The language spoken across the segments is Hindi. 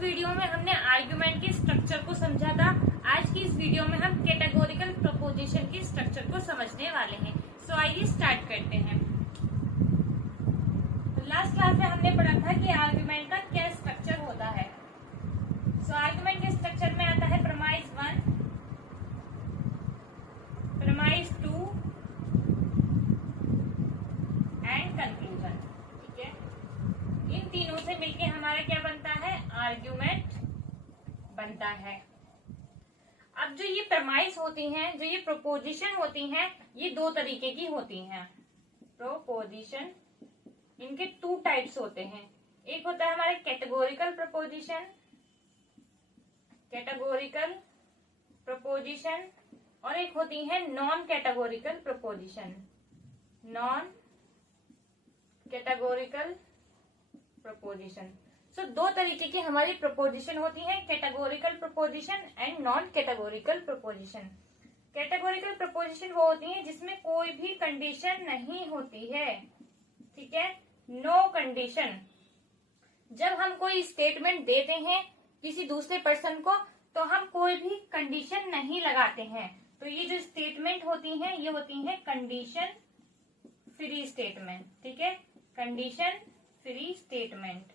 वीडियो में हमने आर्ग्यूमेंट के स्ट्रक्चर को समझा था। आज की इस वीडियो में हम कैटेगोरिकल प्रपोजिशन के स्ट्रक्चर को समझने वाले हैं। सो आइए स्टार्ट करते हैं। लास्ट क्लास में हमने पढ़ा था कि आर्ग्यूमेंट का क्या स्ट्रक्चर होता है। सो आर्ग्यूमेंट के स्ट्रक्चर में आता है प्रीमाइस 1, प्रीमाइस 2 एंड कंक्लूजन। ठीक है, इन तीनों से मिलके हमारा क्या बनता है? आर्ग्यूमेंट बनता है। अब जो ये प्रीमाइस होती हैं, जो ये प्रोपोजिशन होती हैं, ये दो तरीके की होती हैं। प्रोपोजिशन, इनके टू टाइप्स होते हैं। एक होता है हमारे कैटेगोरिकल प्रपोजिशन, कैटेगोरिकल प्रपोजिशन, और एक होती है non categorical proposition, non categorical proposition. So दो तरीके की हमारी प्रपोजिशन होती है, categorical proposition and non categorical proposition. Categorical proposition वो होती है जिसमें कोई भी कंडीशन नहीं होती है। ठीक है, नो कंडीशन। जब हम कोई स्टेटमेंट देते हैं किसी दूसरे पर्सन को, तो हम कोई भी कंडीशन नहीं लगाते हैं। तो ये जो स्टेटमेंट होती हैं, ये होती हैं कंडीशन फ्री स्टेटमेंट। ठीक है, कंडीशन फ्री स्टेटमेंट।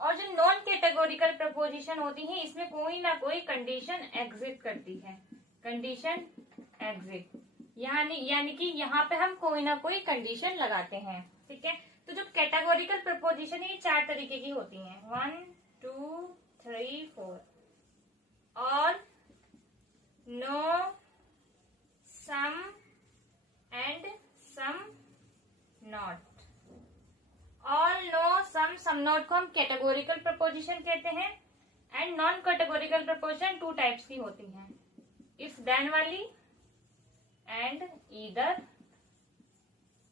और जो नॉन कैटेगोरिकल प्रपोजिशन होती है, इसमें कोई ना कोई कंडीशन एग्जिट करती है, कंडीशन एग्जिट, यानी कि यहाँ पे हम कोई ना कोई कंडीशन लगाते हैं। ठीक है, तो जो कैटेगोरिकल प्रपोजिशन है, ये चार तरीके की होती हैं। 1 2 3 4। All, no, some and some not. All, no, some not को हम कैटेगोरिकल प्रपोजिशन कहते हैं। And non categorical proposition two types की होती हैं, इफ देन वाली एंड ईदर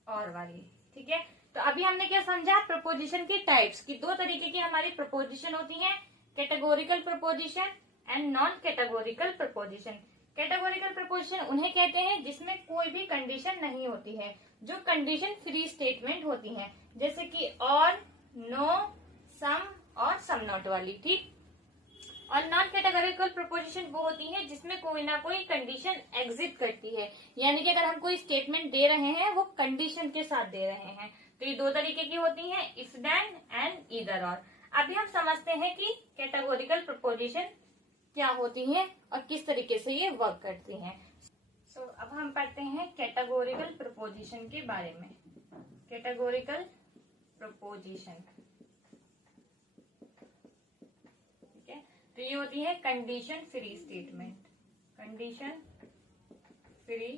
और वाली। ठीक है, तो अभी हमने क्या समझा? प्रपोजिशन की टाइप्स की दो तरीके की हमारी प्रपोजिशन होती हैं, categorical proposition and non categorical proposition. Categorical preposition उन्हें कहते हैं जिसमें कोई भी कंडीशन नहीं होती है, जो कंडीशन फ्री स्टेटमेंट होती हैं, जैसे कि ऑल, नो, सम और सम नॉट वाली। ठीक, और नॉन कैटेगोरिकल प्रपोजिशन वो होती है जिसमें कोई ना कोई कंडीशन एग्जिट करती है, यानी कि अगर हम कोई स्टेटमेंट दे रहे हैं, वो कंडीशन के साथ दे रहे हैं। तो ये दो तरीके की होती हैं, इफ देन एंड ईदर और। अभी हम समझते हैं कि कैटेगोरिकल प्रपोजिशन क्या होती है और किस तरीके से ये वर्क करती हैं। सो अब हम पढ़ते हैं कैटेगोरिकल प्रपोजिशन के बारे में। कैटेगोरिकल प्रपोजिशन, ठीक है, तो ये होती है condition free statement, condition free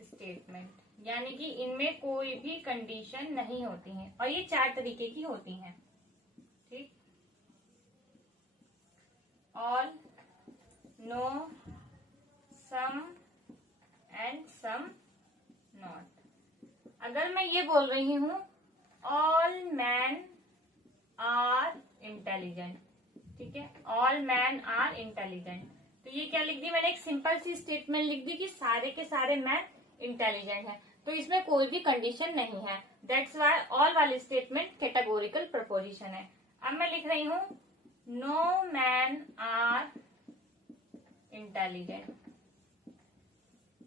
statement, यानी कि इनमें कोई भी कंडीशन नहीं होती है, और ये चार तरीके की होती हैं। ठीक, all, no, some and some not. अगर मैं ये बोल रही हूं ऑल मैन आर इंटेलिजेंट, ठीक है, ऑल मैन आर इंटेलिजेंट, तो ये क्या लिख दी मैंने? एक सिंपल सी स्टेटमेंट लिख दी कि सारे के सारे मैन इंटेलिजेंट हैं, तो इसमें कोई भी कंडीशन नहीं है। दैट्स वाई ऑल वाली स्टेटमेंट कैटेगोरिकल प्रपोजिशन है। अब मैं लिख रही हूं नो मैन आर इंटेलिजेंट,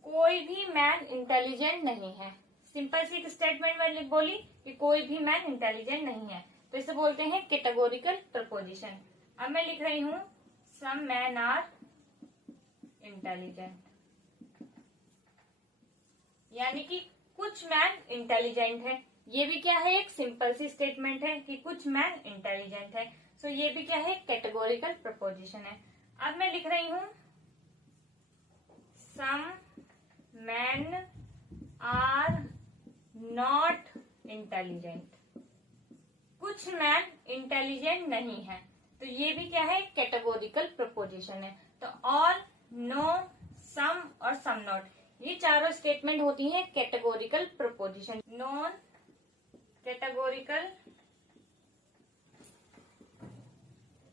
कोई भी मैन इंटेलिजेंट नहीं है। सिंपल सी एक स्टेटमेंट में बोली कि कोई भी मैन इंटेलिजेंट नहीं है, तो इसे बोलते हैं कैटेगोरिकल प्रपोजिशन। अब मैं लिख रही हूं सम मैन आर इंटेलिजेंट, यानी कि कुछ मैन इंटेलिजेंट है। ये भी क्या है? एक सिंपल सी स्टेटमेंट है कि कुछ मैन इंटेलिजेंट है। सो ये भी क्या है? कैटेगोरिकल प्रपोजिशन है। अब मैं लिख रही हूं सम मैन आर नॉट इंटेलिजेंट, कुछ मैन इंटेलिजेंट नहीं है, तो ये भी क्या है? कैटेगोरिकल प्रपोजिशन है। तो ऑल, नो, सम और सम नॉट, ये चारों स्टेटमेंट होती हैं categorical proposition. Non categorical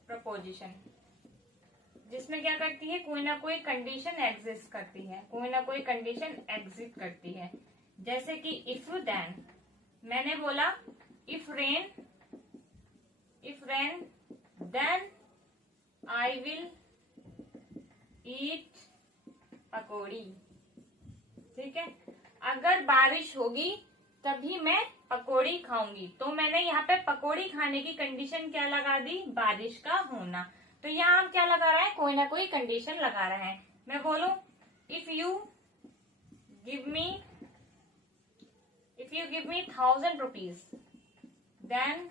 preposition, जिसमें क्या करती है? कोई ना कोई कंडीशन एग्जिस्ट करती है, कोई ना कोई कंडीशन एग्जिस्ट करती है। जैसे कि इफ देन, मैंने बोला if rain rain, then I will eat पकौड़ी। ठीक है, अगर बारिश होगी तभी मैं पकौड़ी खाऊंगी। तो मैंने यहाँ पे पकौड़ी खाने की कंडीशन क्या लगा दी, बारिश का होना। तो यहाँ हम क्या लगा रहे हैं, कोई ना कोई कंडीशन लगा रहे हैं। मैं बोलूं if you give me 1,000 rupees then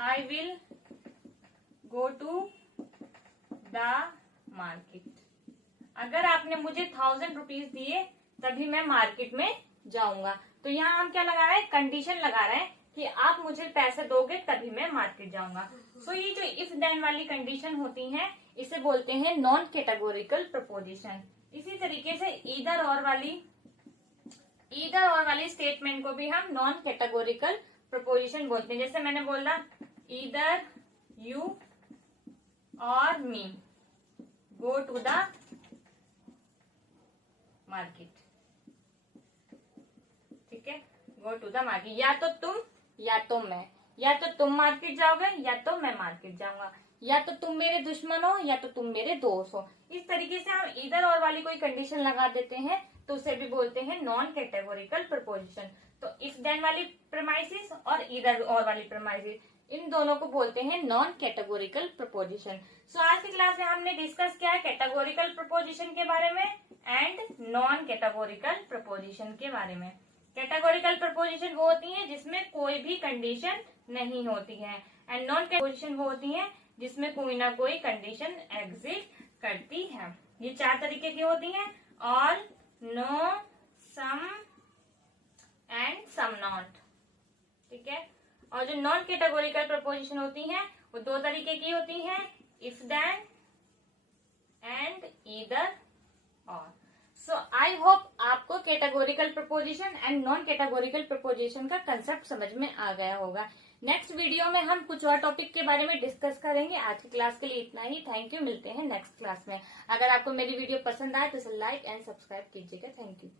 I will go to the market. अगर आपने मुझे 1,000 रुपीज दिए तभी मैं मार्केट में जाऊंगा। तो यहाँ हम क्या लगा रहे हैं, कंडीशन लगा रहे हैं कि आप मुझे पैसे दोगे तभी मैं मार्केट जाऊंगा। सो ये जो इफ देन वाली कंडीशन होती हैं इसे बोलते हैं नॉन कैटेगोरिकल प्रपोजिशन। इसी तरीके से ईदर और वाली स्टेटमेंट को भी हम नॉन कैटेगोरिकल प्रपोजिशन बोलते हैं। जैसे मैंने बोला ईदर यू और मी गो टू द मार्केट। ठीक है, गो टू द मार्केट, या तो तुम या तो मैं, या तो तुम मार्केट जाओगे या तो मैं मार्केट जाऊंगा, या तो तुम मेरे दुश्मन हो या तो तुम मेरे दोस्त हो। इस तरीके से हम इधर और वाली कोई कंडीशन लगा देते हैं तो उसे भी बोलते हैं नॉन कैटेगोरिकल प्रपोजिशन। तो इफ देन वाली प्रेमाइसिस और इधर और वाली प्रेमाइसिस, इन दोनों को बोलते हैं नॉन कैटेगोरिकल प्रपोजिशन। सो आज की क्लास में हमने डिस्कस किया है कैटेगोरिकल प्रपोजिशन के बारे में एंड नॉन कैटेगोरिकल प्रपोजिशन के बारे में। कैटेगोरिकल प्रपोजिशन वो होती है जिसमें कोई भी कंडीशन नहीं होती है एंड नॉन कैटेगोरिकल वो होती है जिसमें कोई ना कोई कंडीशन एग्जिस्ट करती है। ये 4 तरीके की होती हैं, all, no, some and some not. ठीक है, और जो नॉन कैटेगोरिकल प्रपोजिशन होती हैं वो 2 तरीके की होती हैं, इफ देन एंड ईदर और। सो आई होप आपको categorical proposition and non categorical preposition का कंसेप्ट समझ में आ गया होगा। नेक्स्ट वीडियो में हम कुछ और टॉपिक के बारे में डिस्कस करेंगे। आज की क्लास के लिए इतना ही, थैंक यू। मिलते हैं नेक्स्ट क्लास में। अगर आपको मेरी वीडियो पसंद आए तो इसे लाइक एंड सब्सक्राइब कीजिएगा। Thank you.